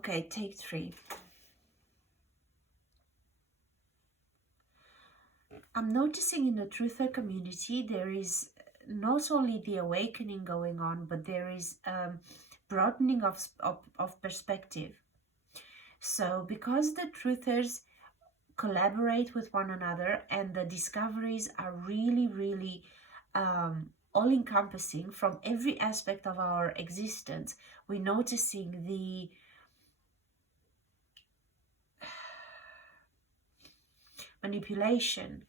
Okay, take 3. I'm noticing in the truther community there is not only the awakening going on, but there is broadening of perspective. So because the truthers collaborate with one another and the discoveries are really all-encompassing from every aspect of our existence, we're noticing the manipulation,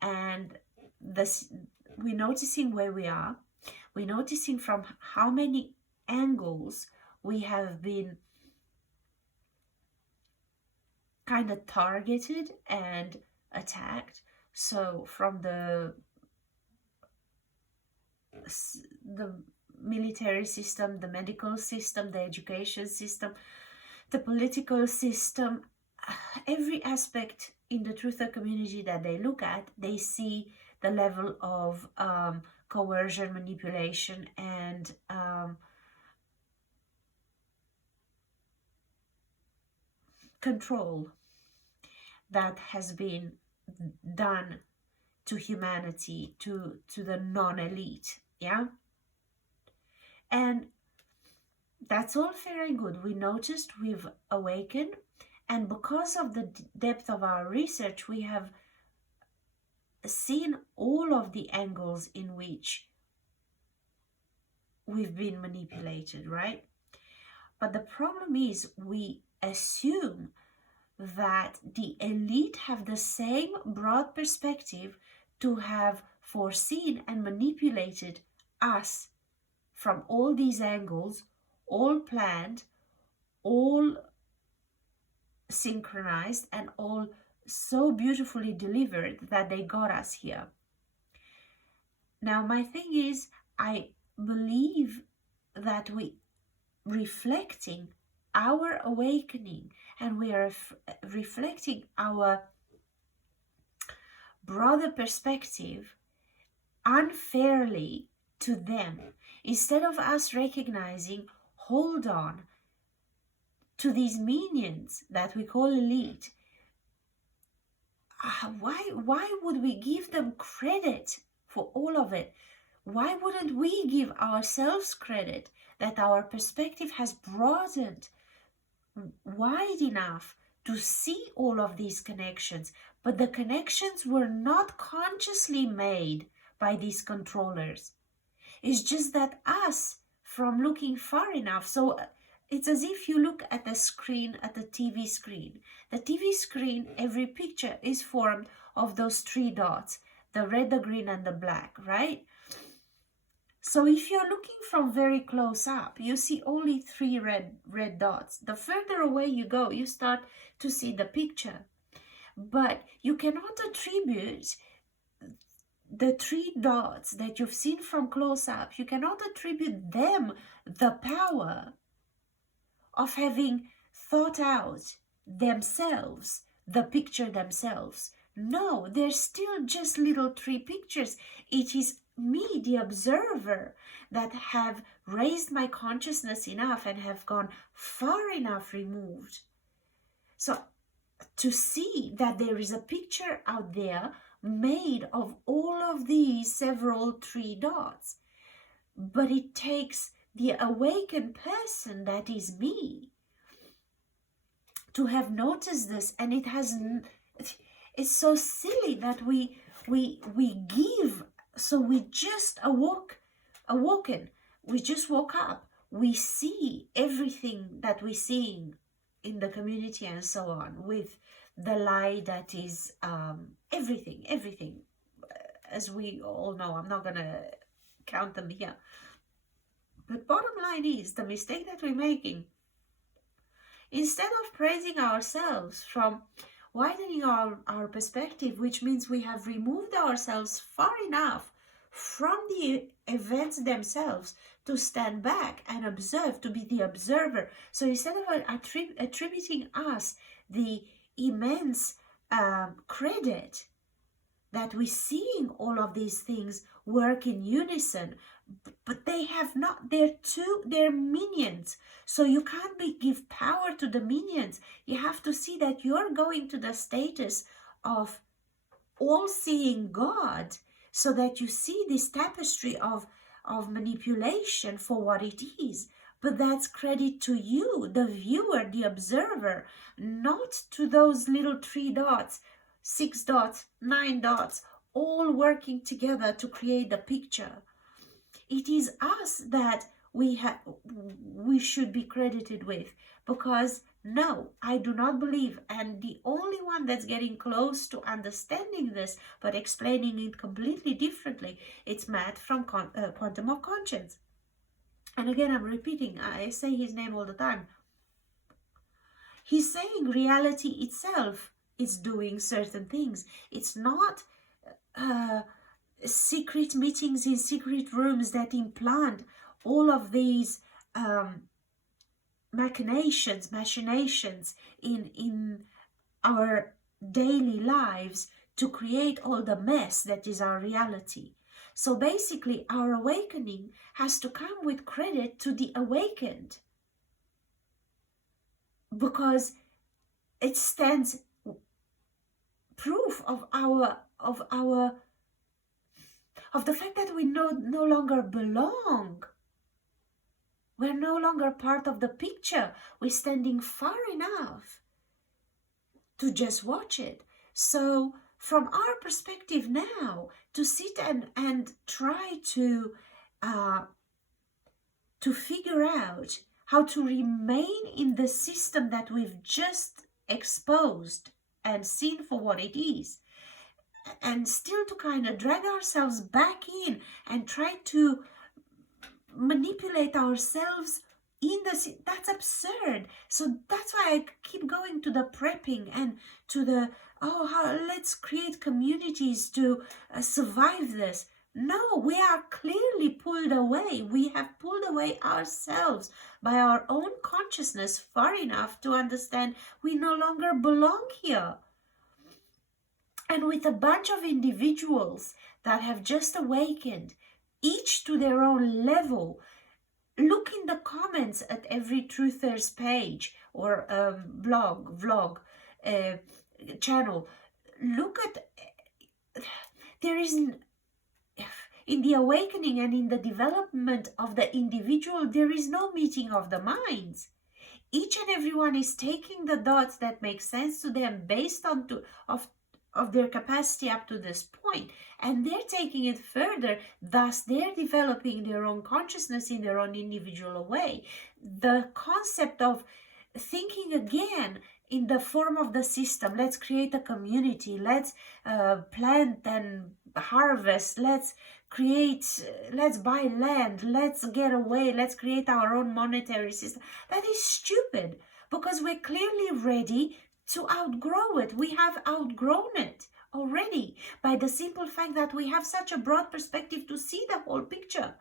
and this, we're noticing where we are. We're noticing from how many angles we have been kind of targeted and attacked. So from the military system, the medical system, the education system, the political system, every aspect in the truther community that they look at, they see the level of coercion, manipulation, and control that has been done to humanity, to the non-elite. Yeah, and that's all fair and good. We noticed, we've awakened, and because of the depth of our research, we have seen all of the angles in which we've been manipulated, right? But the problem is we assume that the elite have the same broad perspective to have foreseen and manipulated us from all these angles, all planned, all synchronized, and all so beautifully delivered that they got us here. Now, my thing is, I believe that we reflecting our awakening, and we are reflecting our broader perspective unfairly to them, instead of us recognizing, hold on, to these minions that we call elite. Why would we give them credit for all of it? Why wouldn't we give ourselves credit that our perspective has broadened wide enough to see all of these connections? But the connections were not consciously made by these controllers. It's just that us, from looking far enough, so it's as if you look at the screen, at the TV screen. The TV screen, every picture is formed of those 3 dots, the red, the green, and the black, right? So if you're looking from very close up, you see only 3 red dots. The further away you go, you start to see the picture. But you cannot attribute the 3 dots that you've seen from close up, you cannot attribute them the power of having thought out themselves the picture themselves. No, they're still just little 3 pictures. It is me, the observer, that have raised my consciousness enough and have gone far enough removed. So to see that there is a picture out there made of all of these several 3 dots. But it takes the awakened person, that is me, to have noticed this, and it's so silly that we give. So we just awoken, we just woke up, we see everything that we're seeing in the community and so on, with the lie that is everything, as we all know. I'm not gonna count them here, but bottom line is, the mistake that we're making, instead of praising ourselves from widening our perspective, which means we have removed ourselves far enough from the events themselves to stand back and observe, to be the observer. So instead of attributing us the immense credit that we're seeing all of these things work in unison, but they have not, they're minions. So you can't give power to the minions, you have to see that you're going to the status of all-seeing God, so that you see this tapestry of manipulation for what it is. But that's credit to you, the viewer, the observer, not to those little 3 dots, 6 dots, 9 dots, all working together to create the picture. It is us that we should be credited with, because no, I do not believe, and the only one that's getting close to understanding this but explaining it completely differently, it's Matt from Quantum of Conscience. And again, I'm repeating, I say his name all the time. He's saying reality itself is doing certain things. It's not secret meetings in secret rooms that implant all of these machinations in our daily lives to create all the mess that is our reality. So basically, our awakening has to come with credit to the awakened, because it stands proof of the fact that we no longer belong. We're no longer part of the picture. We're standing far enough to just watch it. So from our perspective now, to sit and try to figure out how to remain in the system that we've just exposed and seen for what it is, and still to kind of drag ourselves back in and try to manipulate ourselves in the, that's absurd. So that's why I keep going to the prepping and to the, let's create communities to survive this. No, we are clearly pulled away. We have pulled away ourselves by our own consciousness far enough to understand we no longer belong here. And with a bunch of individuals that have just awakened, each to their own level, look in the comments at every Truther's page or vlog channel. Look at, there is, in the awakening and in the development of the individual, there is no meeting of the minds. Each and everyone is taking the dots that make sense to them based on of their capacity up to this point, and they're taking it further. Thus, they're developing their own consciousness in their own individual way. The concept of thinking again in the form of the system, let's create a community, let's plant and harvest, let's buy land, let's get away, let's create our own monetary system. That is stupid, because we're clearly ready to outgrow it. We have outgrown it already by the simple fact that we have such a broad perspective to see the whole picture.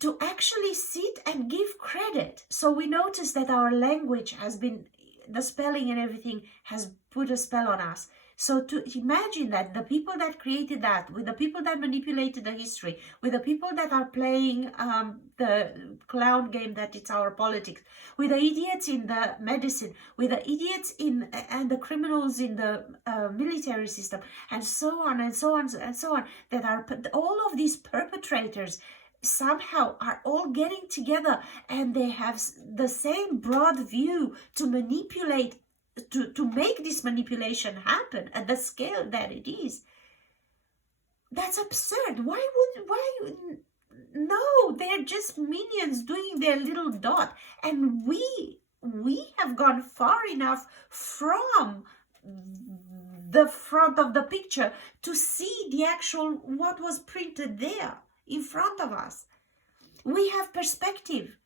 To actually sit and give credit. So we notice that our language has been, the spelling and everything has put a spell on us. So to imagine that the people that created that, with the people that manipulated the history, with the people that are playing the clown game that it's our politics, with the idiots in the medicine, with the idiots and the criminals in the military system, and so on and so on and so on, that are all of these perpetrators somehow are all getting together, and they have the same broad view to manipulate, to make this manipulation happen at the scale that it is. That's absurd. Why no, they're just minions doing their little dot, and we have gone far enough from the front of the picture to see the actual what was printed there in front of us. We have perspective,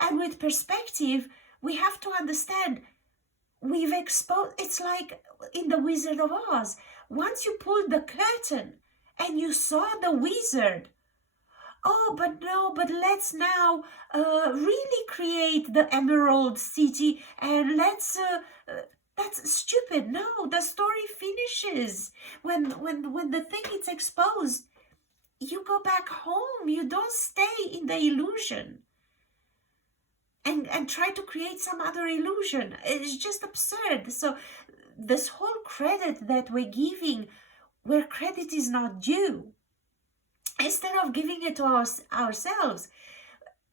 and with perspective we have to understand we've exposed. It's like in the Wizard of Oz, once you pulled the curtain and you saw the wizard, but let's now really create the Emerald City, and let's that's stupid. No, the story finishes when the thing is exposed. You go back home. You don't stay in the illusion. and try to create some other illusion. It's just absurd. So this whole credit that we're giving where credit is not due, instead of giving it to ourselves.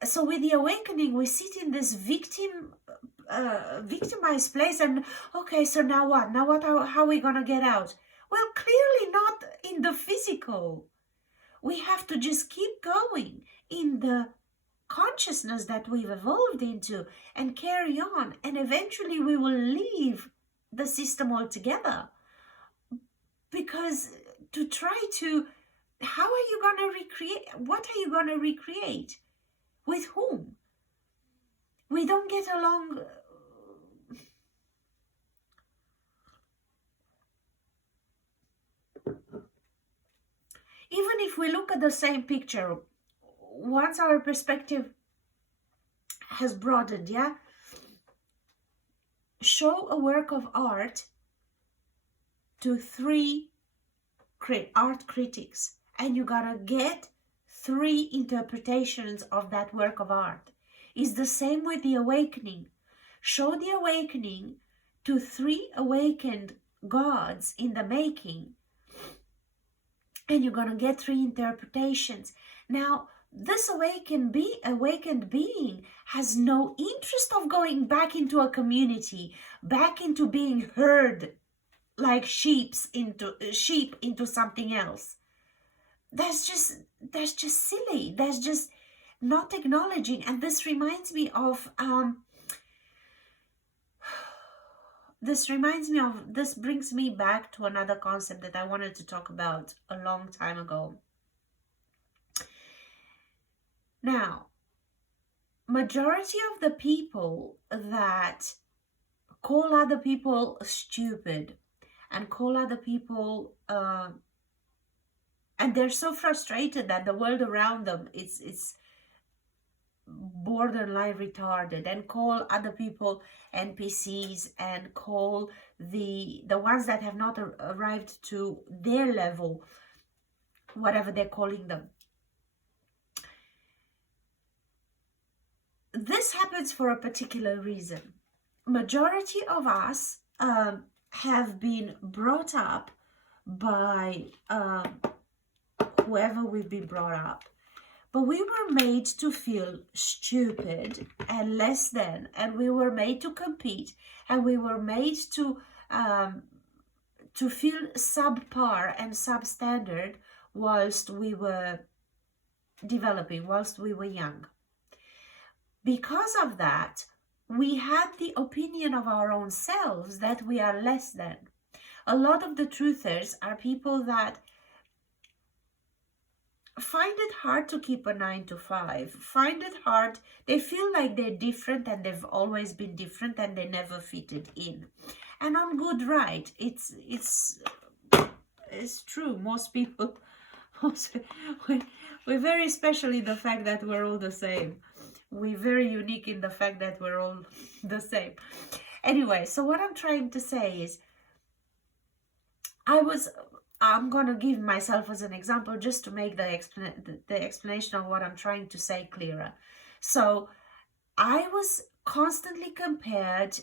So with the awakening, we sit in this victimized place, and okay, so now what? How are we gonna get out? Well, clearly not in the physical. We have to just keep going in the consciousness that we've evolved into and carry on, and eventually we will leave the system altogether. Because to try to, how are you going to recreate? What are you going to recreate? With whom? We don't get along. Even if we look at the same picture, once our perspective has broadened, yeah? Show a work of art to 3 art critics, and you gotta get 3 interpretations of that work of art. It's the same with the awakening. Show the awakening to 3 awakened gods in the making, and you're gonna get 3 interpretations. Now, this awakened being has no interest of going back into a community, back into being heard like sheep into something else. That's just silly. That's just not acknowledging. And this reminds me of this brings me back to another concept that I wanted to talk about a long time ago. Now, majority of the people that call other people stupid and call other people and they're so frustrated that the world around them is borderline retarded, and call other people NPCs, and call the ones that have not arrived to their level, whatever they're calling them. This happens for a particular reason. Majority of us have been brought up by whoever we've been brought up, but we were made to feel stupid and less than, and we were made to compete, and we were made to feel subpar and substandard whilst we were developing, whilst we were young. Because of that, we had the opinion of our own selves that we are less than. A lot of the truthers are people that find it hard to keep a 9 to 5, find it hard, they feel like they're different, and they've always been different, and they never fitted in. And on good right, it's true. Most people, we're very special in the fact that we're all the same. We're very unique in the fact that we're all the same. Anyway, so what I'm trying to say is, I'm going to give myself as an example just to make the explanation of what I'm trying to say clearer. So I was constantly compared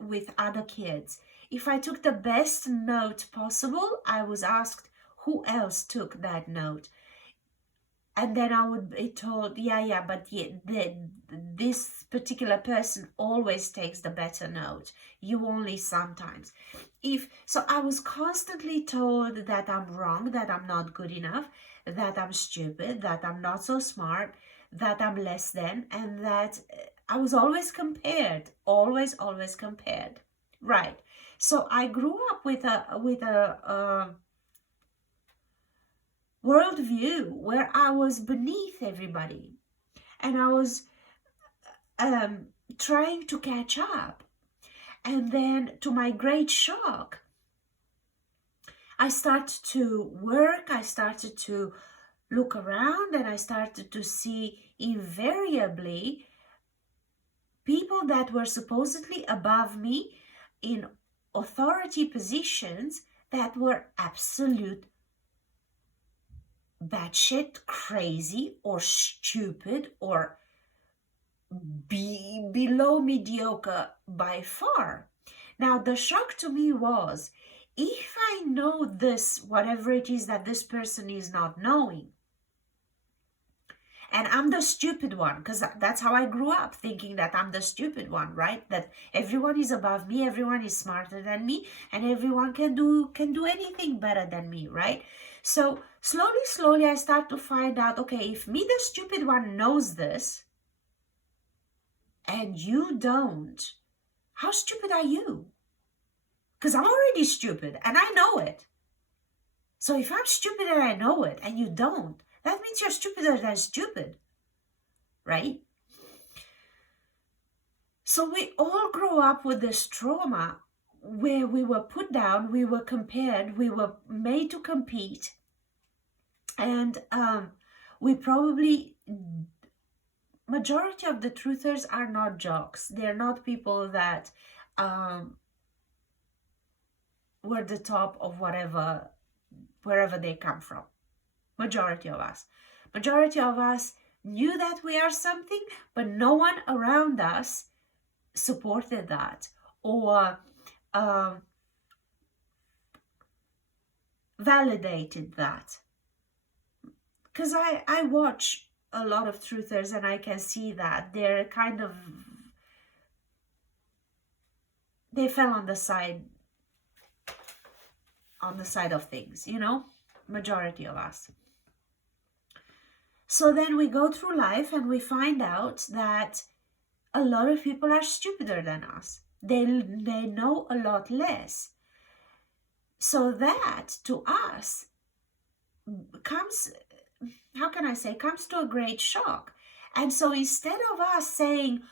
with other kids. If I took the best note possible, I was asked who else took that note. And then I would be told, this particular person always takes the better note. You only sometimes. So I was constantly told that I'm wrong, that I'm not good enough, that I'm stupid, that I'm not so smart, that I'm less than, and that I was always compared, always compared. Right. So I grew up with a worldview where I was beneath everybody, and I was trying to catch up. And then, to my great shock, I started to work, I started to look around, and I started to see invariably people that were supposedly above me in authority positions that were absolute batshit crazy or stupid or below mediocre by far. Now, the shock to me was, if I know this, whatever it is that this person is not knowing, and I'm the stupid one, because that's how I grew up, thinking that I'm the stupid one, right? That everyone is above me, everyone is smarter than me, and everyone can do anything better than me, right? So slowly, I start to find out, okay, if me, the stupid one, knows this, and you don't, how stupid are you? Because I'm already stupid, and I know it. So if I'm stupid and I know it, and you don't, that means you're stupider than stupid, right? So we all grow up with this trauma where we were put down, we were compared, we were made to compete, and we probably, majority of the truthers are not jocks. They're not people that were the top of wherever they come from. Majority of us knew that we are something, but no one around us supported that or validated that. Because I watch a lot of truthers, and I can see that they're kind of, they fell on the side of things, you know, majority of us. So then we go through life and we find out that a lot of people are stupider than us. They know a lot less. So that to us comes, how can I say, comes to a great shock. And so instead of us saying,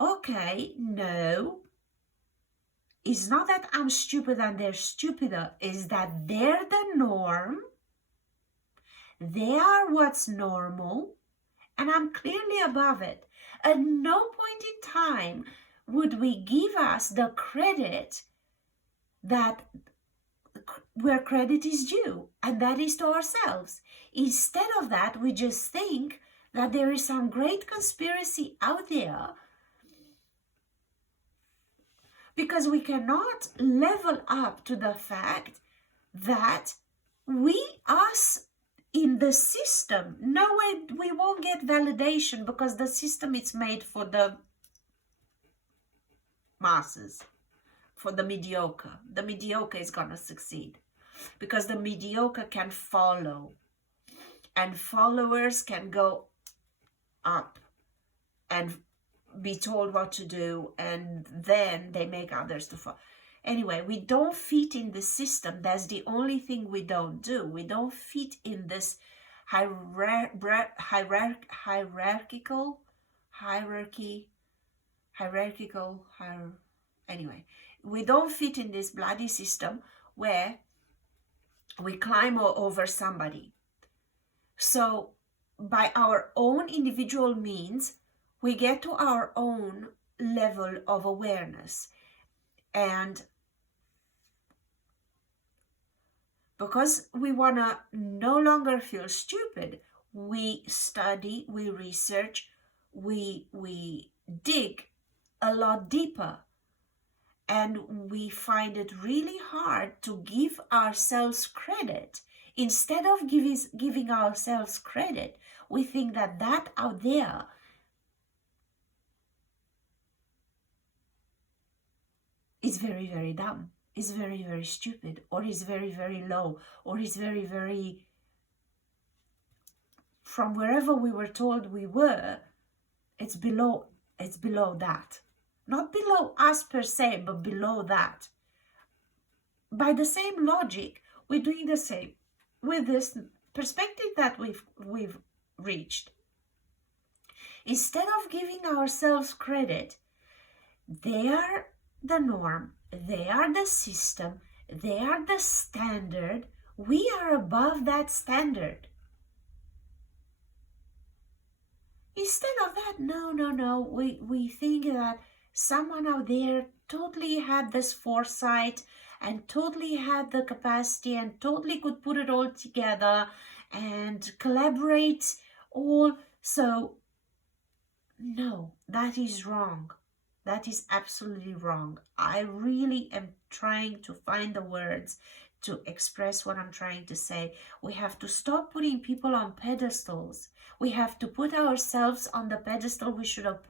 okay, no, it's not that I'm stupid and they're stupider, is that they're the norm, they are what's normal, and I'm clearly above it. At no point in time would we give us the credit that where credit is due, and that is to ourselves. Instead of that, we just think that there is some great conspiracy out there, because we cannot level up to the fact that us in the system, no way, we won't get validation, because the system is made for the masses, for the mediocre. The mediocre is going to succeed, because the mediocre can follow, and followers can go up and be told what to do, and then they make others to follow. Anyway, we don't fit in the system. That's the only thing we don't do. We don't fit in this anyway, we don't fit in this bloody system where we climb over somebody. So by our own individual means, we get to our own level of awareness. And because we want to no longer feel stupid, we study, we research, we dig a lot deeper. And we find it really hard to give ourselves credit. Instead of giving ourselves credit, we think that out there is very, very dumb, is very, very stupid, or is very, very low, or is very, very, from wherever we were told we were, it's below that. Not below us per se, but below that. By the same logic, we're doing the same with this perspective that we've reached. Instead of giving ourselves credit, they are the norm, they are the system, they are the standard. We are above that standard. Instead of that, no, we think that someone out there totally had this foresight and totally had the capacity and totally could put it all together and collaborate all. So No, that is wrong. That is absolutely wrong. I really am trying to find the words to express what I'm trying to say. We have to stop putting people on pedestals. We have to put ourselves on the pedestal we should have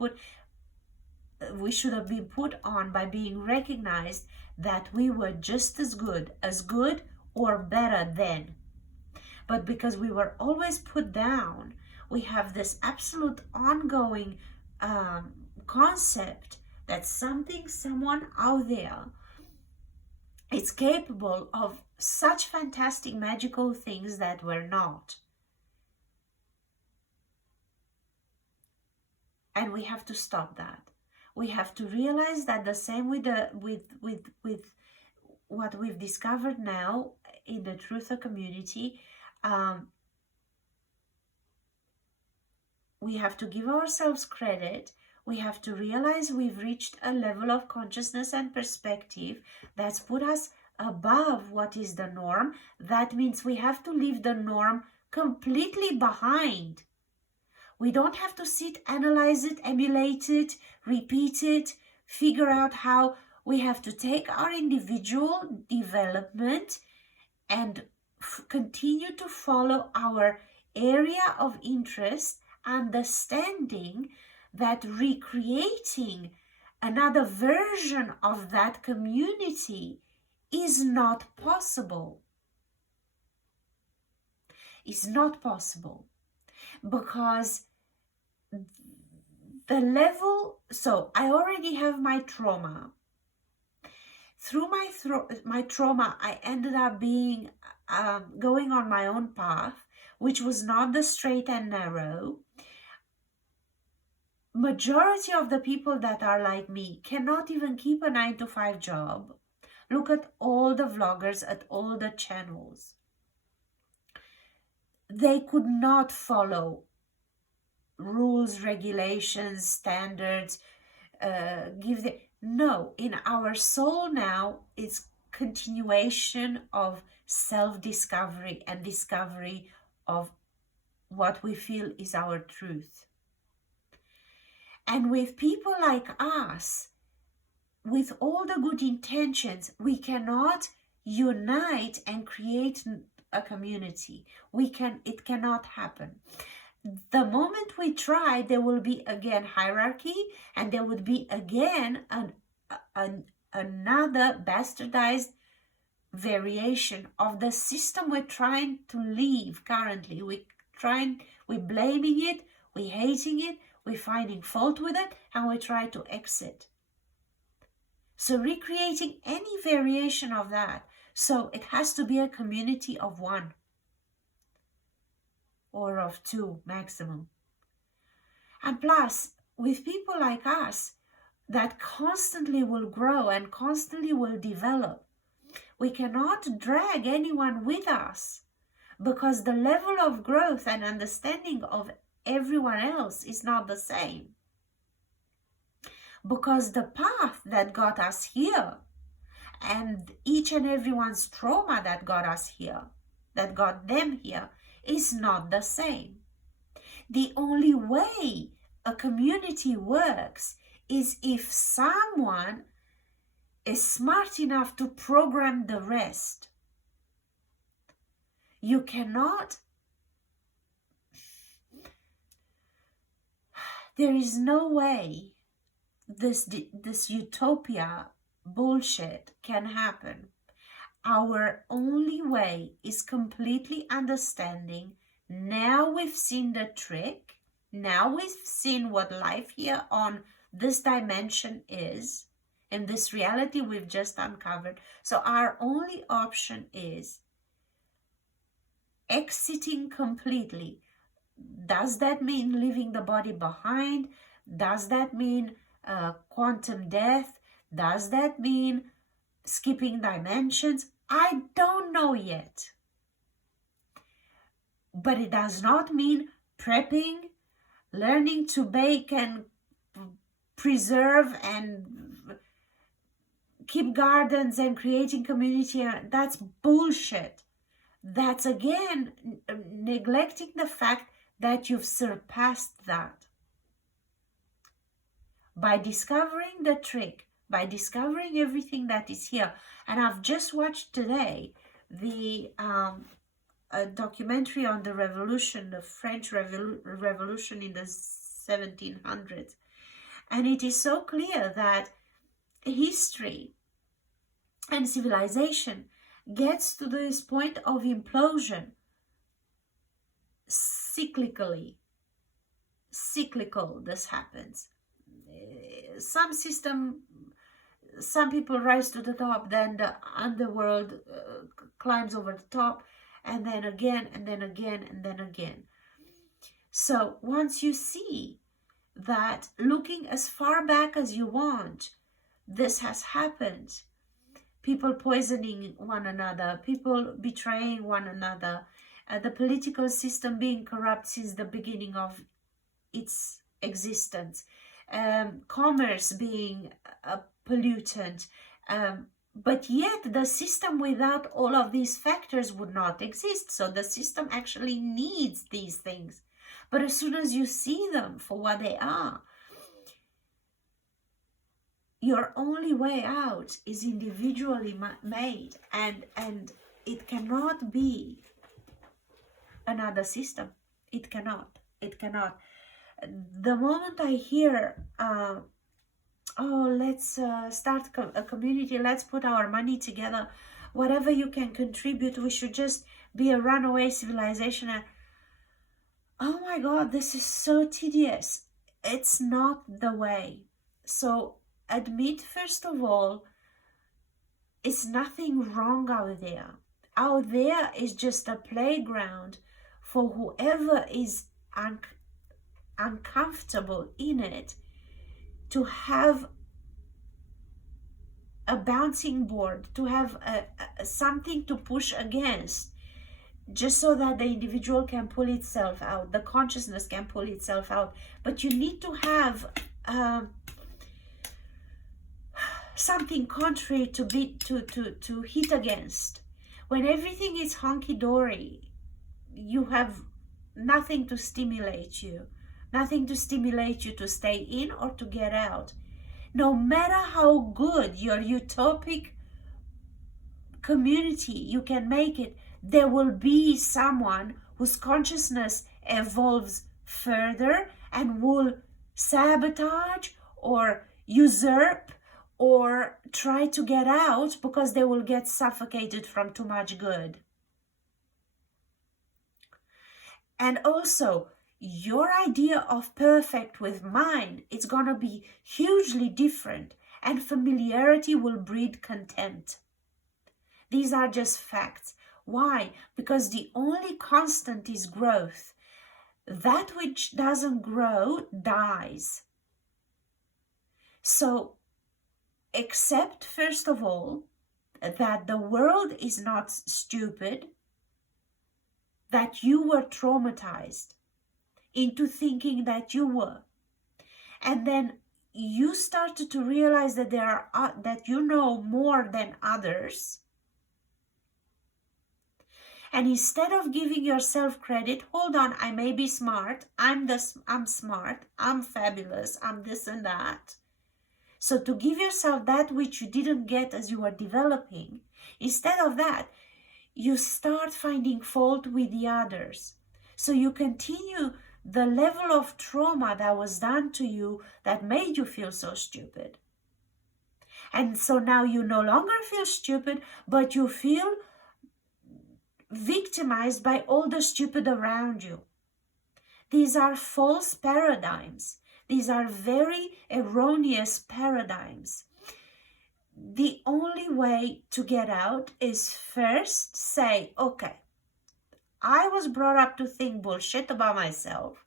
been put on by being recognized that we were just as good or better than. But because we were always put down, we have this absolute ongoing concept that someone out there is capable of such fantastic magical things that we're not. And we have to stop that. We have to realize that the same with what we've discovered now in the Truther community, we have to give ourselves credit. We have to realize we've reached a level of consciousness and perspective that's put us above what is the norm. That means we have to leave the norm completely behind. We don't have to sit, analyze it, emulate it, repeat it, figure out how. We have to take our individual development and continue to follow our area of interest, understanding that recreating another version of that community is not possible. It's not possible because the level, so I already have my trauma. Through my trauma, I ended up being going on my own path, which was not the straight and narrow. Majority of the people that are like me cannot even keep a 9-to-5 job. Look at all the vloggers at all the channels. They could not follow rules, regulations, standards, No, in our soul now, it's continuation of self-discovery and discovery of what we feel is our truth. And with people like us, with all the good intentions, we cannot unite and create a community. It cannot happen. The moment we try, there will be again hierarchy, and there would be again another bastardized variation of the system we're trying to leave currently. We're blaming it, we're hating it, we're finding fault with it, and we try to exit. So recreating any variation of that, so it has to be a community of one or of two maximum. And plus, with people like us that constantly will grow and constantly will develop, we cannot drag anyone with us because the level of growth and understanding of everyone else is not the same. Because the path that got us here and each and everyone's trauma that got us here, that got them here, is not the same. The only way a community works is if someone is smart enough to program the rest. You cannot, there is no way this utopia bullshit can happen. Our only way is completely understanding. Now we've seen the trick. Now we've seen what life here on this dimension is, and this reality we've just uncovered. So our only option is exiting completely. Does that mean leaving the body behind? Does that mean quantum death? Does that mean skipping dimensions? I don't know yet. But it does not mean prepping, learning to bake and preserve and keep gardens and creating community. That's bullshit. That's again neglecting the fact that you've surpassed that. by discovering the trick, by discovering everything that is here. And I've just watched today the a documentary on the revolution, the French Revolution in the 1700s. And it is so clear that history and civilization gets to this point of implosion cyclical, this happens. Some people rise to the top, then the underworld climbs over the top, and then again, and then again, and then again. So once you see that, looking as far back as you want, this has happened. People poisoning one another, people betraying one another, the political system being corrupt since the beginning of its existence, commerce being a pollutant, but yet the system without all of these factors would not exist. So the system actually needs these things. But as soon as you see them for what they are, your only way out is individually made, and it cannot be another system. It cannot. The moment I hear, let's start a community, let's put our money together, whatever you can contribute, we should just be a runaway civilization. And, oh my God, this is so tedious. It's not the way. So admit, first of all, it's nothing wrong out there. Out there is just a playground for whoever is uncomfortable in it to have a bouncing board, to have something to push against, just so that the individual can pull itself out, the consciousness can pull itself out. But you need to have something contrary to hit against. When everything is hunky-dory, you have nothing to stimulate you to stay in or to get out. No matter how good your utopic community you can make it, there will be someone whose consciousness evolves further and will sabotage or usurp or try to get out because they will get suffocated from too much good. And also, your idea of perfect with mine, it's going to be hugely different, and familiarity will breed contempt. These are just facts. Why? Because the only constant is growth. That which doesn't grow dies. So, accept, first of all, that the world is not stupid, that you were traumatized into thinking that you were. And then you started to realize that that you know more than others. And instead of giving yourself credit, hold on, I may be smart, I'm smart, I'm fabulous, I'm this and that. So to give yourself that which you didn't get as you were developing, instead of that, you start finding fault with the others. So you continue the level of trauma that was done to you that made you feel so stupid. And so now you no longer feel stupid, but you feel victimized by all the stupid around you. These are false paradigms. These are very erroneous paradigms. The only way to get out is first say, okay, I was brought up to think bullshit about myself.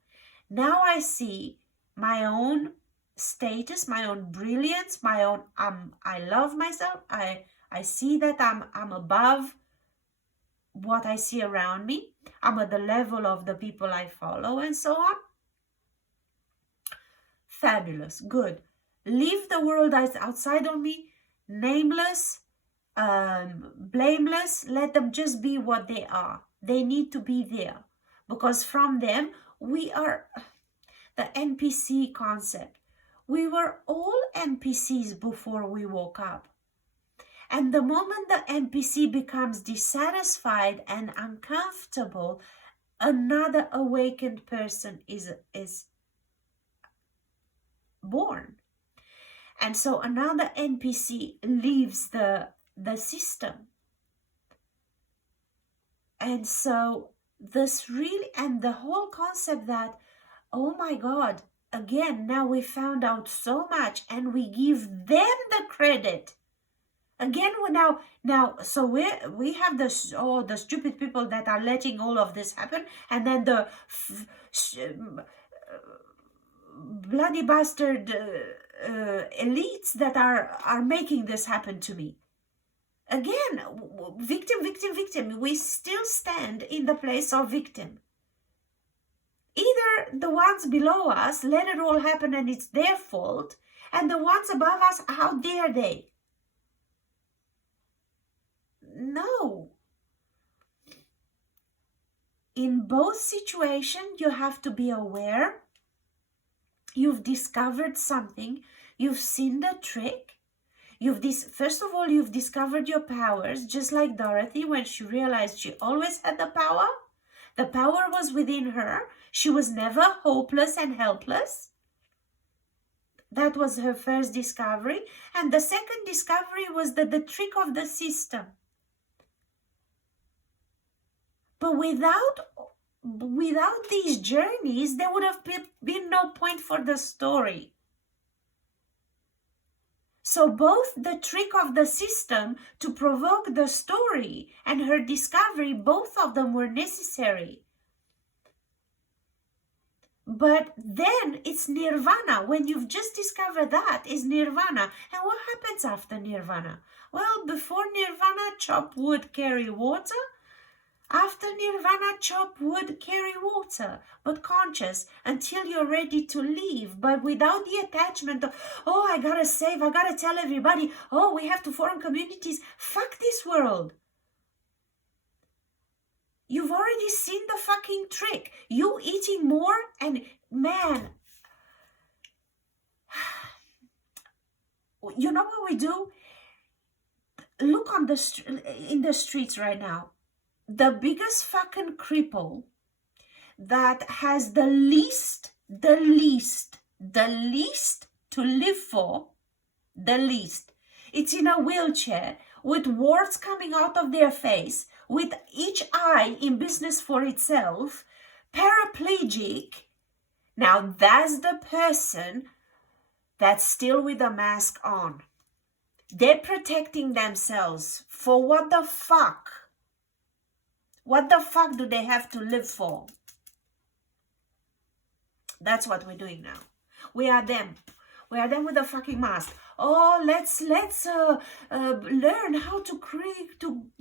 Now I see my own status, my own brilliance, my own, I love myself. I see that I'm above what I see around me. I'm at the level of the people I follow and so on. Fabulous, good. Leave the world that's outside of me, nameless, blameless. Let them just be what they are. They need to be there, because from them we are the NPC concept. We were all NPCs before we woke up. And the moment the NPC becomes dissatisfied and uncomfortable, another awakened person is born. And so another NPC leaves the system. And so this really, and the whole concept that, oh my God, again, now we found out so much and we give them the credit. Again, so we have this, the stupid people that are letting all of this happen, and then the bloody bastard elites that are making this happen to me. Again, victim. We still stand in the place of victim. Either the ones below us let it all happen and it's their fault, and the ones above us, how dare they? No. In both situations, you have to be aware. You've discovered something. You've seen the trick. First of all, you've discovered your powers, just like Dorothy when she realized she always had the power. The power was within her. She was never hopeless and helpless. That was her first discovery. And the second discovery was the trick of the system. But without these journeys, there would have been no point for the story. So both the trick of the system to provoke the story and her discovery, both of them were necessary. But then it's nirvana. When you've just discovered that, is nirvana. And what happens after nirvana? Well, before nirvana, chop wood, carry water. After nirvana, chop wood, carry water, but conscious until you're ready to leave, but without the attachment of, oh, I gotta save, I gotta tell everybody, oh, we have to form communities. Fuck this world. You've already seen the fucking trick. You eating more, and man, you know what we do? Look in the streets right now. The biggest fucking cripple that has the least to live for, it's in a wheelchair with warts coming out of their face, with each eye in business for itself, paraplegic. Now that's the person that's still with a mask on. They're protecting themselves for what the fuck? What the fuck do they have to live for? That's what we're doing now. We are them. We are them with a fucking mask. Oh, let's learn how to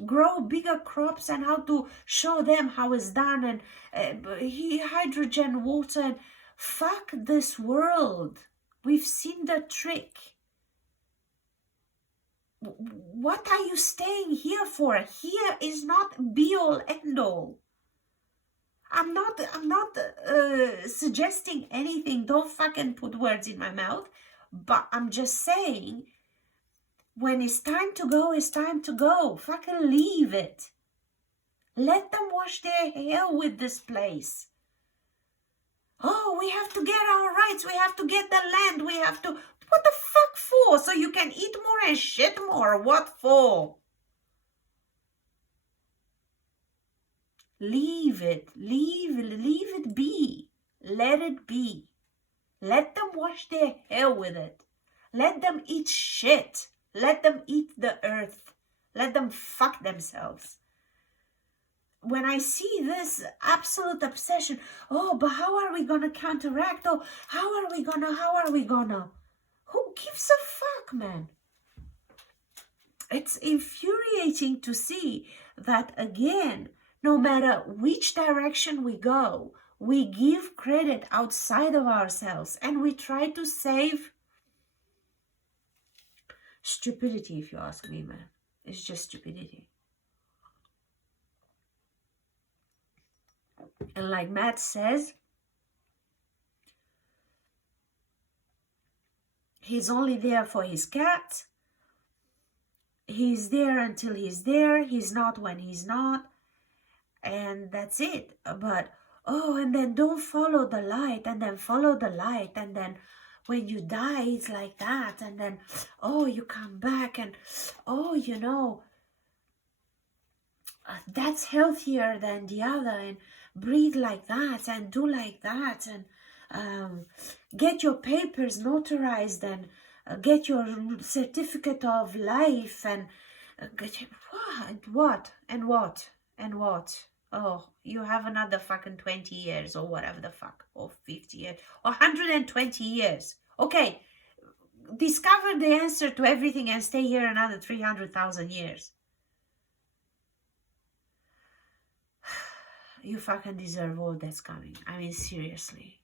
grow bigger crops and how to show them how it's done, and hydrogen, water. And fuck this world. We've seen the trick. What are you staying here for? Here is not be all end all. I'm not suggesting anything. Don't fucking put words in my mouth. But I'm just saying, when it's time to go, it's time to go. Fucking leave it. Let them wash their hair with this place. Oh, we have to get our rights. We have to get the land. We have to... What the fuck for? So you can eat more and shit more. What for? Leave it. Leave it be. Let it be. Let them wash their hair with it. Let them eat shit. Let them eat the earth. Let them fuck themselves. When I see this absolute obsession, oh, but how are we gonna counteract? Oh, how are we gonna? Who gives a fuck, man? It's infuriating to see that, again, no matter which direction we go, we give credit outside of ourselves and we try to save stupidity, if you ask me, man. It's just stupidity. And like Matt says, He's only there for his cat. He's there until he's there. He's not when he's not. And that's it. But, oh, and then don't follow the light, and then follow the light, and then when you die, it's like that. And then, oh, you come back, and, oh, you know, that's healthier than the other, and breathe like that, and do like that, and get your papers notarized, and get your certificate of life, and what, and what, and what. Oh, you have another fucking 20 years or whatever the fuck, or 50 years, or 120 years. Okay, discover the answer to everything and stay here another 300,000 years. You fucking deserve all that's coming. I mean, seriously.